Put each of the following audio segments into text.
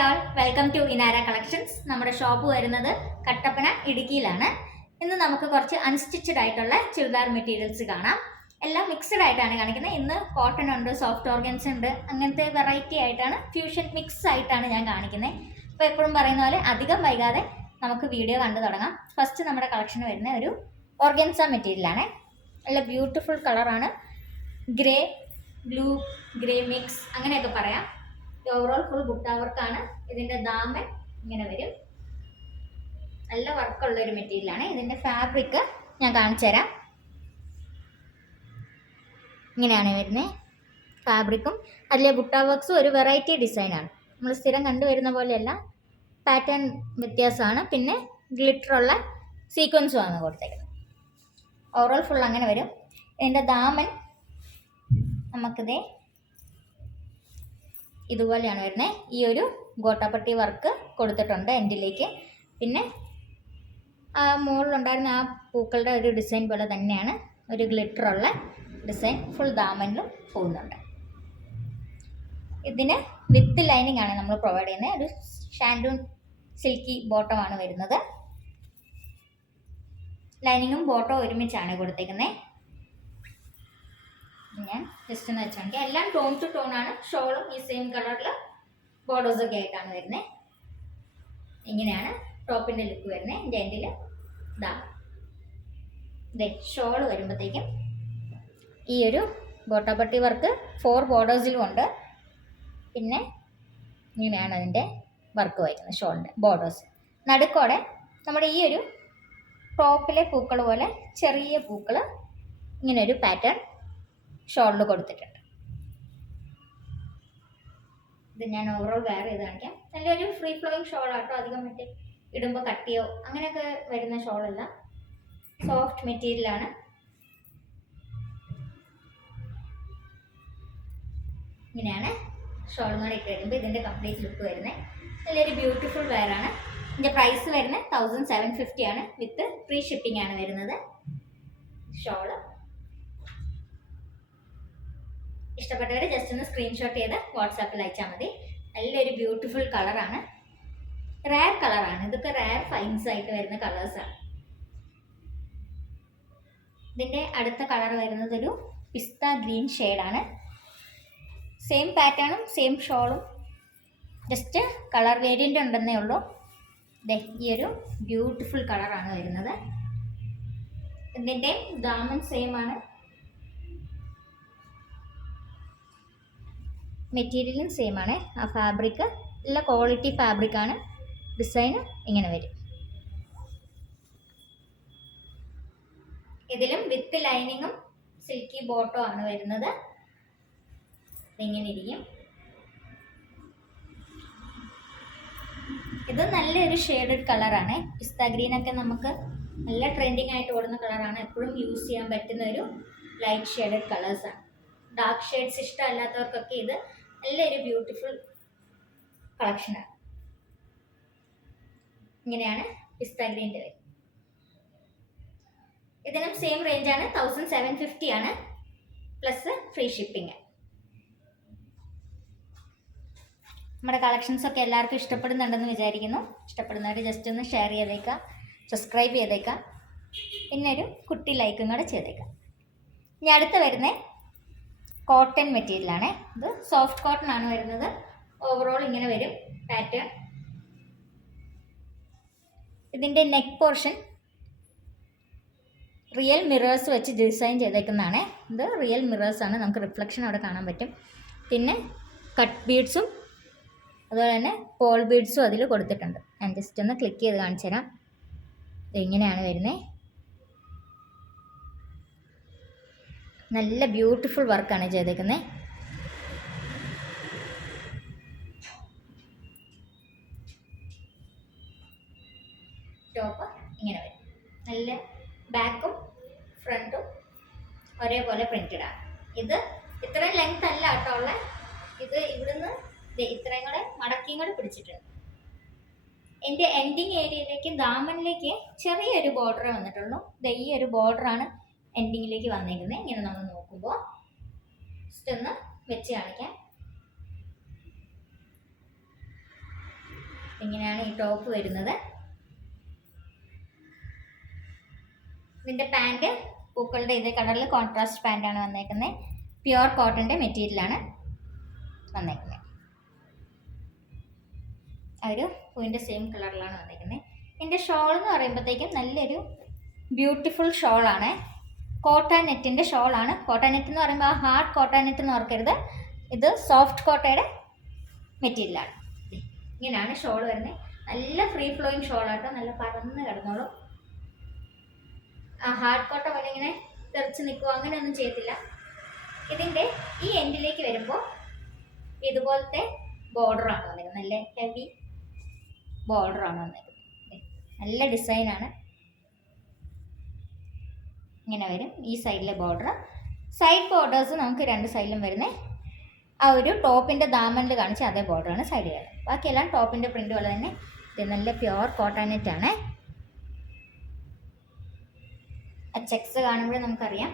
Hi all, welcome to Inara collections. നമ്മുടെ ഷോപ്പ് വരുന്നത് കട്ടപ്പന ഇടുക്കിയിലാണ്. ഇന്ന് നമുക്ക് കുറച്ച് അൺസ്റ്റിച്ചഡ് ആയിട്ടുള്ള ചുരിദാർ മെറ്റീരിയൽസ് കാണാം. എല്ലാം മിക്സഡ് ആയിട്ടാണ് കാണിക്കുന്നത്. ഇന്ന് കോട്ടൺ ഉണ്ട്, സോഫ്റ്റ് ഓർഗൻസ് ഉണ്ട്, അങ്ങനത്തെ വെറൈറ്റി ആയിട്ടാണ്, ഫ്യൂഷൻ മിക്സ് ആയിട്ടാണ് ഞാൻ കാണിക്കുന്നത്. അപ്പോൾ എപ്പോഴും പറയുന്ന പോലെ അധികം വൈകാതെ നമുക്ക് വീഡിയോ കണ്ടു തുടങ്ങാം. ഫസ്റ്റ് നമ്മുടെ കളക്ഷൻ വരുന്ന ഒരു ഓർഗൻസ മെറ്റീരിയലാണ്. നല്ല ബ്യൂട്ടിഫുൾ കളറാണ്. ഗ്രേ, ബ്ലൂ, ഗ്രേ മിക്സ് അങ്ങനെയൊക്കെ പറയാം. ഓവറോൾ ഫുൾ ബുട്ട വർക്കാണ്. ഇതിൻ്റെ ദാമൻ ഇങ്ങനെ വരും. നല്ല വർക്കുള്ള ഒരു മെറ്റീരിയലാണ്. ഇതിൻ്റെ ഫാബ്രിക് ഞാൻ കാണിച്ചു തരാം. ഇങ്ങനെയാണ് വരുന്നത് ഫാബ്രിക്കും. അതിലെ ബുട്ട വർക്ക്സും ഒരു വെറൈറ്റി ഡിസൈനാണ്. നമ്മൾ സ്ഥിരം കണ്ടുവരുന്ന പോലെയല്ല, പാറ്റേൺ വ്യത്യാസമാണ്. പിന്നെ ഗ്ലിറ്ററുള്ള സീക്വൻസുമാണ് കൊടുത്തേക്കുന്നത്. ഓവറോൾ ഫുൾ അങ്ങനെ വരും. ഇതിൻ്റെ ദാമൻ നമുക്കിതേ ഇതുപോലെയാണ് വരുന്നത്. ഈ ഒരു ഗോട്ടാപ്പട്ടി വർക്ക് കൊടുത്തിട്ടുണ്ട് എൻഡിലേക്ക്. പിന്നെ ആ മുകളിലുണ്ടായിരുന്ന ആ പൂക്കളുടെ ഒരു ഡിസൈൻ പോലെ തന്നെയാണ് ഒരു ഗ്ലിറ്ററുള്ള ഡിസൈൻ ഫുൾ ദാമനിലും പോകുന്നുണ്ട്. ഇതിന് വിത്ത് ലൈനിങ് ആണ് നമ്മൾ പ്രൊവൈഡ് ചെയ്യുന്നത്. ഒരു ഷാൻഡൂൺ സിൽക്കി ബോട്ടമാണ് വരുന്നത്. ലൈനിങ്ങും ബോട്ടോ ഒരുമിച്ചാണ് കൊടുത്തേക്കുന്നത്. ഞാൻ ജസ്റ്റ് ഒന്ന് വെച്ചാണെങ്കിൽ എല്ലാം ടോൺ ടു ടോൺ ആണ്. ഷോളും ഈ സെയിം കളറിൽ ബോർഡേഴ്സൊക്കെ ആയിട്ടാണ് വരുന്നത്. ഇങ്ങനെയാണ് ടോപ്പിൻ്റെ ലുക്ക് വരുന്നത്. എൻ്റെ എൻഡിൽ ഇതേ ഷോൾ വരുമ്പോഴത്തേക്കും ഈ ഒരു ഗോട്ടാപ്പട്ടി വർക്ക് 4 ബോർഡേഴ്സിലും ഉണ്ട്. പിന്നെ ഇങ്ങനെയാണ് അതിൻ്റെ വർക്ക് വരുന്നത്. ഷോളിൻ്റെ ബോർഡേഴ്സ് നടുക്കോടെ നമ്മുടെ ഈ ഒരു ടോപ്പിലെ പൂക്കൾ പോലെ ചെറിയ പൂക്കൾ ഇങ്ങനെ ഒരു പാറ്റേൺ ഷോളിൽ കൊടുത്തിട്ടുണ്ട്. ഇത് ഞാൻ ഓവറോൾ വെയർ ചെയ്ത് കാണിക്കാം. നല്ലൊരു ഫ്രീ ഫ്ലോയിങ് ഷോളാട്ടോ. അധികം മറ്റേ ഇടുമ്പോൾ കട്ടിയോ അങ്ങനെയൊക്കെ വരുന്ന ഷോളല്ല, സോഫ്റ്റ് മെറ്റീരിയലാണ്. ഇങ്ങനെയാണ് ഷോളും കൂടെ ഇട്ട് വരുമ്പോൾ ഇതിൻ്റെ കംപ്ലീറ്റ് ലുക്ക് വരുന്നത്. നല്ലൊരു ബ്യൂട്ടിഫുൾ വെയർ ആണ്. ഇതിൻ്റെ പ്രൈസ് വരുന്നത് 1750 ആണ്. വിത്ത് ഫ്രീ ഷിപ്പിംഗ് ആണ് വരുന്നത്. ഷോള് ഇഷ്ടപ്പെട്ടവർ ജസ്റ്റ് ഒന്ന് സ്ക്രീൻഷോട്ട് ചെയ്ത് വാട്സാപ്പിൽ അയച്ചാൽ മതി. നല്ലൊരു ബ്യൂട്ടിഫുൾ കളറാണ്. റയർ കളറാണ്. ഇതൊക്കെ റയർ ഫൈൻസ് ആയിട്ട് വരുന്ന കളേഴ്സാണ്. ഇതിൻ്റെ അടുത്ത കളർ വരുന്നത് ഒരു പിസ്ത ഗ്രീൻ ഷെയ്ഡാണ്. സെയിം പാറ്റേണും സെയിം ഷോളും, ജസ്റ്റ് കളർ വേരിയൻ്റ് ഉണ്ടെന്നേ ഉള്ളൂ. ഈ ഒരു ബ്യൂട്ടിഫുൾ കളറാണ് വരുന്നത്. ഇതിൻ്റെ ദാമൻ സെയിം ആണ്. മെറ്റീരിയലും സെയിം ആണ്. ആ ഫാബ്രിക് നല്ല ക്വാളിറ്റി ഫാബ്രിക്കാണ്. ഡിസൈൻ ഇങ്ങനെ വരും. ഇതിലും വിത്ത് ലൈനിങ്ങും സിൽക്കി ബോട്ടോ ആണ് വരുന്നത്. ഇങ്ങനെ ഇരിക്കും. ഇത് നല്ലൊരു ഷെയ്ഡഡ് കളറാണ്. പിസ്ത ഗ്രീനൊക്കെ നമുക്ക് നല്ല ട്രെൻഡിങ് ആയിട്ട് ഓടുന്ന കളറാണ്. എപ്പോഴും യൂസ് ചെയ്യാൻ പറ്റുന്ന ഒരു ലൈറ്റ് ഷെയ്ഡഡ് കളേഴ്സാണ്. ഡാർക്ക് ഷെയ്ഡ്സ് ഇഷ്ടമല്ലാത്തവർക്കൊക്കെ ഇത് നല്ലൊരു ബ്യൂട്ടിഫുൾ കളക്ഷനാണ്. ഇങ്ങനെയാണ് പിസ്ത ഗ്രീൻ്റെ വരും. ഇതിനും സെയിം റേഞ്ചാണ്. 1750 ആണ് പ്ലസ് ഫ്രീ ഷിപ്പിംഗ്. നമ്മുടെ കളക്ഷൻസൊക്കെ എല്ലാവർക്കും ഇഷ്ടപ്പെടുന്നുണ്ടെന്ന് വിചാരിക്കുന്നു. ഇഷ്ടപ്പെടുന്നവർ ജസ്റ്റ് ഒന്ന് ഷെയർ ചെയ്തേക്കാം, സബ്സ്ക്രൈബ് ചെയ്തേക്കാം, പിന്നെ ഒരു കുട്ടി ലൈക്കും കൂടെ ചെയ്തേക്കാം. ഇനി അടുത്ത വരുന്നത് കോട്ടൺ മെറ്റീരിയലാണ്. ഇത് സോഫ്റ്റ് കോട്ടൺ ആണ് വരുന്നത്. ഓവറോൾ ഇങ്ങനെ വരും പാറ്റേൺ. ഇതിൻ്റെ നെക്ക് പോർഷൻ റിയൽ മിറേഴ്സ് വെച്ച് ഡിസൈൻ ചെയ്തേക്കുന്നതാണ്. ഇത് റിയൽ മിറേഴ്സാണ്. നമുക്ക് റിഫ്ലക്ഷൻ അവിടെ കാണാൻ പറ്റും. പിന്നെ കട്ട് ബീഡ്സും അതുപോലെ തന്നെ പോൾ ബീഡ്സും അതിൽ കൊടുത്തിട്ടുണ്ട്. ഞാൻ ജസ്റ്റ് ഒന്ന് ക്ലിക്ക് ചെയ്ത് കാണിച്ചു തരാം. ഇങ്ങനെയാണ് വരുന്നത്. നല്ല ബ്യൂട്ടിഫുൾ വർക്കാണ് ചെയ്തേക്കുന്നത്. ടോപ്പ് ഇങ്ങനെ വരും. നല്ല ബാക്കും ഫ്രണ്ടും ഒരേപോലെ പ്രിന്റഡ് ആണ്. ഇത് ഇത്രയും ലെങ്ത് അല്ല കേട്ടോ ഉള്ള. ഇത് ഇവിടുന്ന് ഇത്രയും കൂടെ മടക്കിയും കൂടെ പിടിച്ചിട്ടുണ്ട്. എൻ്റെ എൻഡിങ് ഏരിയയിലേക്ക് ദാമനിലേക്ക് ചെറിയൊരു ബോർഡർ വന്നിട്ടുള്ളൂ. ഈ ഒരു ബോർഡറാണ് എൻഡിങ്ങിലേക്ക് വന്നേക്കുന്നത്. ഇങ്ങനെ നമ്മൾ നോക്കുമ്പോൾ ജസ്റ്റ് ഒന്ന് വെച്ച് കാണിക്കാം. ഇങ്ങനെയാണ് ഈ ടോപ്പ് വരുന്നത്. ഇതിൻ്റെ പാൻറ് പൂക്കളുടെ ഇതേ കളറിൽ കോൺട്രാസ്റ്റ് പാൻറ്റാണ് വന്നേക്കുന്നത്. പ്യുവർ കോട്ടൻ്റെ മെറ്റീരിയലാണ് വന്നേക്കുന്നത്. ഒരു പൂവിൻ്റെ സെയിം കളറിലാണ് വന്നേക്കുന്നത്. ഇതിൻ്റെ ഷോൾ എന്ന് പറയുമ്പോഴത്തേക്കും നല്ലൊരു ബ്യൂട്ടിഫുൾ ഷോളാണ്. കോട്ടൺ നെറ്റിൻ്റെ ഷോളാണ്. കോട്ടൺ നെറ്റ് എന്ന് പറയുമ്പോൾ ഹാർഡ് കോട്ടൺ നെറ്റ് എന്ന് ഓർക്കരുത്, ഇത് സോഫ്റ്റ് കോട്ടയുടെ മെറ്റീരിയലാണ്. ഇങ്ങനെയാണ് ഷോൾ വരുന്നത്. നല്ല ഫ്രീ ഫ്ലോയിങ് ഷോളാട്ടോ, നല്ല പരന്ന് കിടന്നോളും. ഹാർഡ് കോട്ട പോലെ ഇങ്ങനെ തെറിച്ച് നിൽക്കുക അങ്ങനെയൊന്നും ചെയ്യത്തില്ല. ഇതിൻ്റെ ഈ എൻഡിലേക്ക് വരുമ്പോൾ ഇതുപോലത്തെ ബോർഡറാണ് വന്നിരിക്കുന്നത്. നല്ല ഹെവി ബോർഡറാണ് വന്നിരിക്കുന്നത്. നല്ല ഡിസൈനാണ്. ഇങ്ങനെ വരും ഈ സൈഡിലെ ബോർഡർ. സൈഡ് ബോർഡേഴ്സ് നമുക്ക് രണ്ട് സൈഡിലും വരുന്നത് ആ ഒരു ടോപ്പിൻ്റെ ദാമനിൽ കാണിച്ച അതേ ബോർഡറാണ് സൈഡിൽ വരുന്നത്. ബാക്കിയെല്ലാം ടോപ്പിൻ്റെ പ്രിൻ്റ് പോലെ തന്നെ. ഇത് നല്ല പ്യുവർ കോട്ടൺ നെറ്റാണ്. ആ ചെക്സ് കാണുമ്പോൾ നമുക്കറിയാം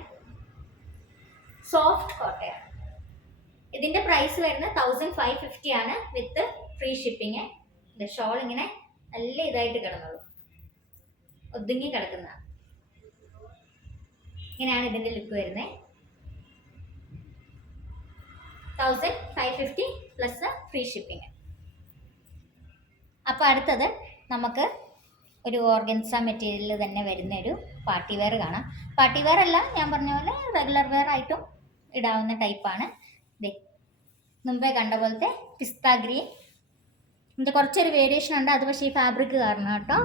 സോഫ്റ്റ് കോട്ടയാണ്. ഇതിൻ്റെ പ്രൈസ് വരുന്നത് 1550 ആണ് വിത്ത് ഫ്രീ ഷിപ്പിങ്. ഇത് ഷോൾ ഇങ്ങനെ നല്ല ഇതായിട്ട് കിടന്നുള്ളൂ, ഒതുങ്ങി കിടക്കുന്നതാണ്. ഇങ്ങനെയാണ് ഇതിൻ്റെ ലുക്ക് വരുന്നത്. 1550 പ്ലസ് ഫ്രീ ഷിപ്പിങ്. അപ്പോൾ അടുത്തത് നമുക്ക് ഒരു ഓർഗൻസ മെറ്റീരിയൽ തന്നെ വരുന്ന ഒരു പാർട്ടി വെയർ കാണാം. പാർട്ടി വെയർ അല്ല, ഞാൻ പറഞ്ഞ പോലെ റെഗുലർ വെയർ ആയിട്ടും ഇടാവുന്ന ടൈപ്പാണ്. ഇത് മുമ്പേ കണ്ട പോലത്തെ പിസ്ത ഗ്രീൻ. ഇതിൻ്റെ കുറച്ചൊരു വേരിയേഷൻ ഉണ്ട്, അത് പക്ഷേ ഈ ഫാബ്രിക് കാരണം കേട്ടോ.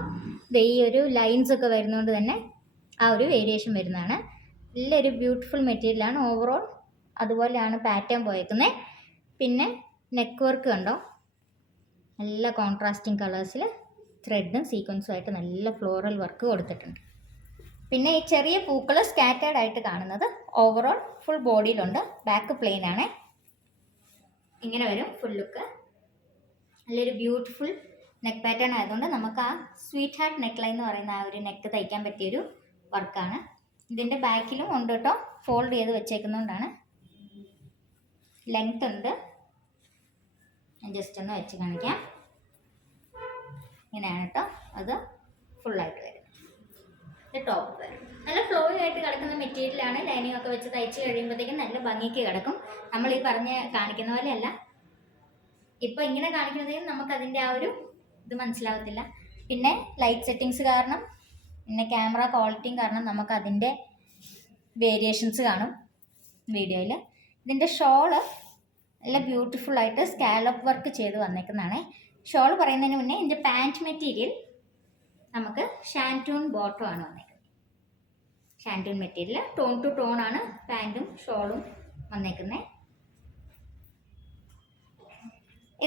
ഇത് ഈ ഒരു ലൈൻസ് ഒക്കെ വരുന്നതുകൊണ്ട് തന്നെ ആ ഒരു വേരിയേഷൻ വരുന്നതാണ്. നല്ലൊരു ബ്യൂട്ടിഫുൾ മെറ്റീരിയലാണ്. ഓവറോൾ അതുപോലെയാണ് പാറ്റേൺ പോയേക്കുന്നത്. പിന്നെ നെക്ക് വർക്ക് കണ്ടോ, നല്ല കോൺട്രാസ്റ്റിംഗ് കളേഴ്സിൽ ത്രെഡും സീക്വൻസും ആയിട്ട് നല്ല ഫ്ലോറൽ വർക്ക് കൊടുത്തിട്ടുണ്ട്. പിന്നെ ഈ ചെറിയ പൂക്കൾ സ്കാറ്റേർഡ് ആയിട്ട് കാണുന്നത് ഓവറോൾ ഫുൾ ബോഡിയിലുണ്ട്. ബാക്ക് പ്ലെയിൻ ആണ്. ഇങ്ങനെ വരും ഫുൾ ലുക്ക്. നല്ലൊരു ബ്യൂട്ടിഫുൾ നെക്ക് പാറ്റേൺ ആയതുകൊണ്ട് നമുക്ക് ആ സ്വീറ്റ് ഹാർട്ട് നെക്ക് ലൈൻ എന്ന് പറയുന്ന ആ ഒരു നെക്ക് തയ്ക്കാൻ പറ്റിയൊരു വർക്കാണ്. ഇതിൻ്റെ ബാക്കിലും ഉണ്ട് കേട്ടോ, ഫോൾഡ് ചെയ്ത് വെച്ചേക്കുന്നതുകൊണ്ടാണ്. ലെങ്ത് ഉണ്ട്. ഞാൻ ജസ്റ്റ് ഒന്ന് വെച്ച് കാണിക്കാം. ഇങ്ങനെയാണ് കേട്ടോ അത് ഫുള്ളായിട്ട് വരും. ഇത് ടോപ്പ് വരും. നല്ല ഫ്ലോയി ആയിട്ട് കിടക്കുന്ന മെറ്റീരിയലാണ്. ലൈനിങ് ഒക്കെ വെച്ച് തയ്ച്ച് കഴിയുമ്പോഴത്തേക്കും നല്ല ഭംഗിക്ക് കിടക്കും. നമ്മൾ ഈ പറഞ്ഞ് കാണിക്കുന്ന പോലെയല്ല. ഇപ്പോൾ ഇങ്ങനെ കാണിക്കുമ്പോഴത്തേക്കും നമുക്കതിൻ്റെ ആ ഒരു ഇത് മനസ്സിലാവത്തില്ല. പിന്നെ ലൈറ്റ് സെറ്റിങ്സ് കാരണം, പിന്നെ ക്യാമറ ക്വാളിറ്റിയും കാരണം നമുക്ക് അതിൻ്റെ വേരിയേഷൻസ് കാണും വീഡിയോയിൽ. ഇതിൻ്റെ ഷോള് നല്ല ബ്യൂട്ടിഫുള്ളായിട്ട് സ്കാലപ്പ് വർക്ക് ചെയ്ത് വന്നേക്കുന്നതാണ്. ഷോൾ പറയുന്നതിന് മുന്നേ ഇതിൻ്റെ പാൻറ്റ് മെറ്റീരിയൽ നമുക്ക് ഷാൻറ്റൂൺ ബോട്ടം ആണ് വന്നേക്കുന്നത്. Shantung material tone to tone ആണ് പാൻറ്റും ഷോളും വന്നേക്കുന്നത്.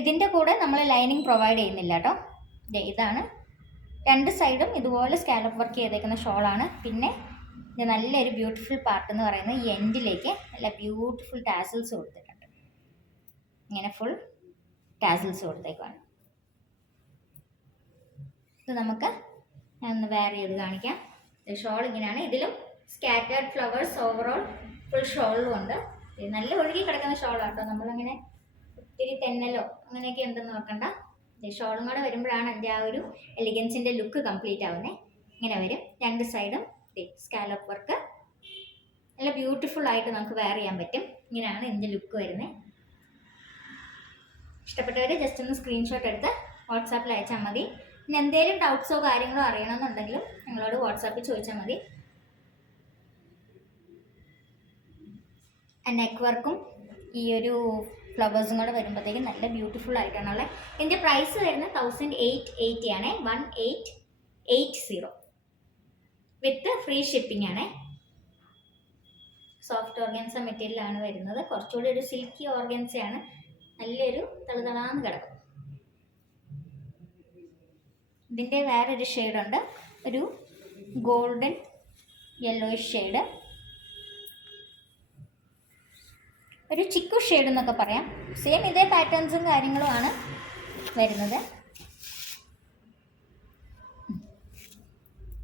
ഇതിൻ്റെ കൂടെ നമ്മൾ ലൈനിങ് പ്രൊവൈഡ് ചെയ്യുന്നില്ല കേട്ടോ. ഇതാണ് രണ്ട് സൈഡും ഇതുപോലെ സ്കാലപ്പ് വർക്ക് ചെയ്തേക്കുന്ന ഷോളാണ്. പിന്നെ ഇത് നല്ലൊരു ബ്യൂട്ടിഫുൾ പാർട്ട് എന്ന് പറയുന്നത് ഈ എൻഡിലേക്ക് നല്ല ബ്യൂട്ടിഫുൾ ടാസിൽസ് കൊടുത്തിട്ടുണ്ട്. ഇങ്ങനെ ഫുൾ ടാസിൽസ് കൊടുത്തേക്കാണ്. ഇത് നമുക്ക് ഒന്ന് വേറെ ചെയ്ത് കാണിക്കാം. ഷോൾ ഇങ്ങനെയാണ്. ഇതിലും സ്കാറ്റേർഡ് ഫ്ലവേഴ്സ് ഓവറോൾ ഫുൾ ഷോളും ഉണ്ട്. ഇത് നല്ല ഒഴുകി കിടക്കുന്ന ഷോളാണ് കേട്ടോ. നമ്മളങ്ങനെ ഒത്തിരി തെന്നലോ അങ്ങനെയൊക്കെ ഉണ്ടെന്ന് നോക്കണ്ട. ഷോളും കൂടെ വരുമ്പോഴാണ് അതിൻ്റെ ആ ഒരു എലിഗൻസിൻ്റെ ലുക്ക് കംപ്ലീറ്റ് ആവുന്നത്. ഇങ്ങനെ വരും രണ്ട് സൈഡും സ്കാലപ്പ് വർക്ക്. നല്ല ബ്യൂട്ടിഫുൾ ആയിട്ട് നമുക്ക് വെയർ ചെയ്യാൻ പറ്റും. ഇങ്ങനെയാണ് ഇതിൻ്റെ ലുക്ക് വരുന്നത്. ഇഷ്ടപ്പെട്ടവർ ജസ്റ്റ് ഒന്ന് സ്ക്രീൻഷോട്ട് എടുത്ത് വാട്സാപ്പിൽ അയച്ചാൽ മതി. പിന്നെ എന്തെങ്കിലും ഡൗട്ട്സോ കാര്യങ്ങളോ അറിയണമെന്നുണ്ടെങ്കിലും നിങ്ങളോട് വാട്സാപ്പിൽ ചോദിച്ചാൽ മതി. നെക്ക് വർക്കും ഈ ഒരു ഫ്ലവേഴ്സും കൂടെ വരുമ്പോഴത്തേക്കും നല്ല ബ്യൂട്ടിഫുൾ ആയിട്ടാണുള്ളത്. ഇതിൻ്റെ പ്രൈസ് വരുന്നത് 1880 ആണ്. 1880 വിത്ത് ഫ്രീ ഷിപ്പിംഗ് ആണ്. സോഫ്റ്റ് ഓർഗൻസ മെറ്റീരിയലാണ് വരുന്നത്. കുറച്ചുകൂടി ഒരു സിൽക്കി ഓർഗൻസയാണ്. നല്ലൊരു തളുതളാന്ന് കിടക്കും. ഇതിൻ്റെ വേറൊരു ഷെയ്ഡുണ്ട്, ഒരു ഗോൾഡൻ യെല്ലോയിഷ് ഷെയ്ഡ്, ഒരു ചിക്കു ഷെയ്ഡ് എന്നൊക്കെ പറയാം. സെയിം ഇതേ പാറ്റേൺസും കാര്യങ്ങളുമാണ് വരുന്നത്.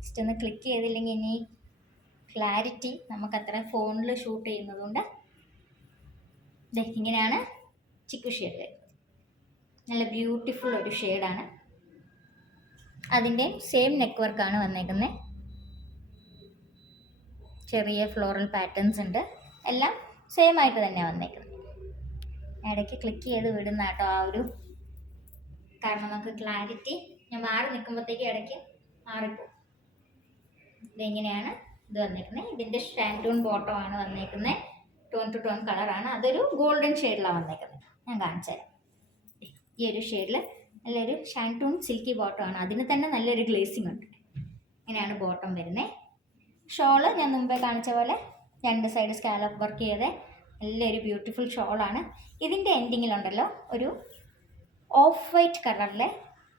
ജസ്റ്റ് ഒന്ന് ക്ലിക്ക് ചെയ്തില്ലെങ്കിൽ ഇനി ക്ലാരിറ്റി നമുക്കത്ര ഫോണിൽ ഷൂട്ട് ചെയ്യുന്നതുകൊണ്ട് ഇങ്ങനെയാണ് ചിക്കു ഷെയ്ഡ് വരുന്നത്. നല്ല ബ്യൂട്ടിഫുൾ ഒരു ഷെയ്ഡാണ്. അതിൻ്റെ സെയിം നെക്ക് വർക്കാണ് വന്നേക്കുന്നത്. ചെറിയ ഫ്ലോറൽ പാറ്റേൺസ് ഉണ്ട്. എല്ലാം സെയിം ആയിട്ട് തന്നെ വന്നേക്കുന്നത്. ഇടയ്ക്ക് ക്ലിക്ക് ചെയ്ത് വിടുന്ന കേട്ടോ ആ ഒരു, കാരണം നമുക്ക് ക്ലാരിറ്റി, ഞാൻ മാറി നിൽക്കുമ്പോഴത്തേക്ക് ഇടയ്ക്ക് മാറിപ്പോകും. ഇതിങ്ങനെയാണ് ഇത് വന്നേക്കുന്നത്. ഇതിൻ്റെ ഷാൻറ്റൂൺ ബോട്ടം ആണ് വന്നേക്കുന്നത്. ടോൺ ടു ടോൺ കളറാണ്. അതൊരു ഗോൾഡൻ ഷെയ്ഡിലാണ് വന്നേക്കുന്നത്. ഞാൻ കാണിച്ചു തരാം. ഈ ഒരു ഷെയ്ഡിൽ നല്ലൊരു ഷാൻറ്റൂൺ സിൽക്കി ബോട്ടം ആണ്. അതിന് തന്നെ നല്ലൊരു ഗ്ലേസിങ് ഉണ്ട്. ഇങ്ങനെയാണ് ബോട്ടം വരുന്നത്. ഷോള് ഞാൻ മുമ്പേ കാണിച്ച പോലെ 2 സൈഡ് സ്കാലപ്പ് വർക്ക് ചെയ്ത് നല്ലൊരു ബ്യൂട്ടിഫുൾ ഷോളാണ്. ഇതിൻ്റെ എൻഡിങ്ങിലുണ്ടല്ലോ ഒരു ഓഫ് വൈറ്റ് കളറിലെ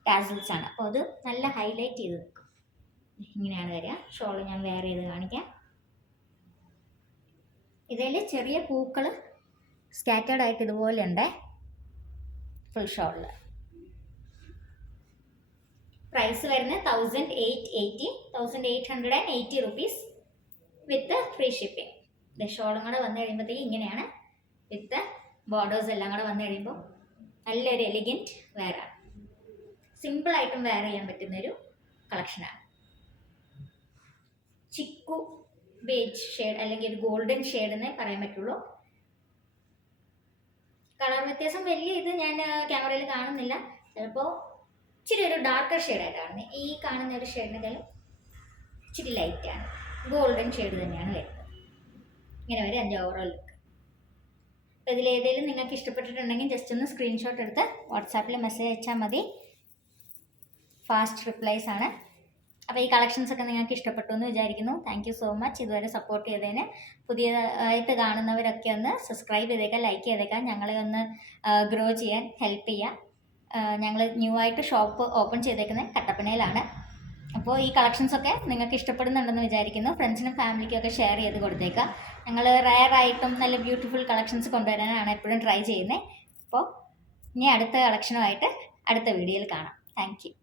ടാസിൽസ് ആണ്. അപ്പോൾ അത് നല്ല ഹൈലൈറ്റ് ചെയ്ത് നിൽക്കും. ഇങ്ങനെയാണ് വരിക. ഷോള് ഞാൻ വെയർ ചെയ്ത് കാണിക്കാം. ഇതിൽ ചെറിയ പൂക്കൾ സ്കാറ്റേർഡ് ആയിട്ട് ഇതുപോലെ ഉണ്ട് ഫുൾ ഷോളിൽ. പ്രൈസ് വരുന്നത് 1880 rupees വിത്ത് ഫ്രീ ഷിപ്പിംഗ്. ഷോളും കൂടെ വന്നു കഴിയുമ്പോഴത്തേക്ക് ഇങ്ങനെയാണ്. വിത്ത് ബോർഡേഴ്സ് എല്ലാം കൂടെ വന്നു കഴിയുമ്പോൾ നല്ലൊരു എലിഗൻറ്റ് വെയറാണ്. സിമ്പിളായിട്ടും വെയർ ചെയ്യാൻ പറ്റുന്നൊരു കളക്ഷനാണ്. ചിക്കു ബേജ് ഷെയ്ഡ് അല്ലെങ്കിൽ ഒരു ഗോൾഡൻ ഷെയ്ഡ് എന്നേ പറയാൻ പറ്റുള്ളൂ. കളർ വ്യത്യാസം വലിയ ഇത് ഞാൻ ക്യാമറയിൽ കാണുന്നില്ല. ചിലപ്പോൾ ഇച്ചിരി ഒരു ഡാർക്കർ ഷെയ്ഡായിട്ട് കാണുന്നത്. ഈ കാണുന്ന ഒരു ഷെയ്ഡിനേക്കാളും ഇച്ചിരി ലൈറ്റാണ്. ഗോൾഡൻ ഷെയ്ഡ് തന്നെയാണ് വരുന്നത്. ഇങ്ങനെ വരെ എൻ്റെ ഓവറോൾ ലുക്ക്. അപ്പോൾ ഇതിലേതെങ്കിലും നിങ്ങൾക്ക് ഇഷ്ടപ്പെട്ടിട്ടുണ്ടെങ്കിൽ ജസ്റ്റ് ഒന്ന് സ്ക്രീൻഷോട്ട് എടുത്ത് വാട്സാപ്പിൽ മെസ്സേജ് അയച്ചാൽ മതി. ഫാസ്റ്റ് റിപ്ലൈസ് ആണ്. അപ്പോൾ ഈ കളക്ഷൻസൊക്കെ നിങ്ങൾക്ക് ഇഷ്ടപ്പെട്ടു എന്ന് വിചാരിക്കുന്നു. Thank you so much. ഇതുവരെ സപ്പോർട്ട് ചെയ്തതിന്. പുതിയതായിട്ട് കാണുന്നവരൊക്കെ ഒന്ന് സബ്സ്ക്രൈബ് ചെയ്തേക്കാം, ലൈക്ക് ചെയ്തേക്കാം. ഞങ്ങളെ ഒന്ന് ഗ്രോ ചെയ്യാൻ ഹെൽപ്പ് ചെയ്യാം. ഞങ്ങൾ ന്യൂ ആയിട്ട് ഷോപ്പ് ഓപ്പൺ ചെയ്തേക്കുന്നത് കട്ടപ്പനയിലാണ്. അപ്പോൾ ഈ കളക്ഷൻസൊക്കെ നിങ്ങൾക്ക് ഇഷ്ടപ്പെടുന്നുണ്ടെന്ന് വിചാരിക്കുന്നു. ഫ്രണ്ട്സിനും ഫാമിലിക്കും ഒക്കെ ഷെയർ ചെയ്ത് കൊടുത്തേക്കാം. ഞങ്ങൾ റെയർ ആയിട്ടും നല്ല ബ്യൂട്ടിഫുൾ കളക്ഷൻസ് കൊണ്ടുവരാനാണ് എപ്പോഴും ട്രൈ ചെയ്യുന്നത്. അപ്പോൾ ഇനി അടുത്ത കളക്ഷനുമായിട്ട് അടുത്ത വീഡിയോയിൽ കാണാം. Thank you.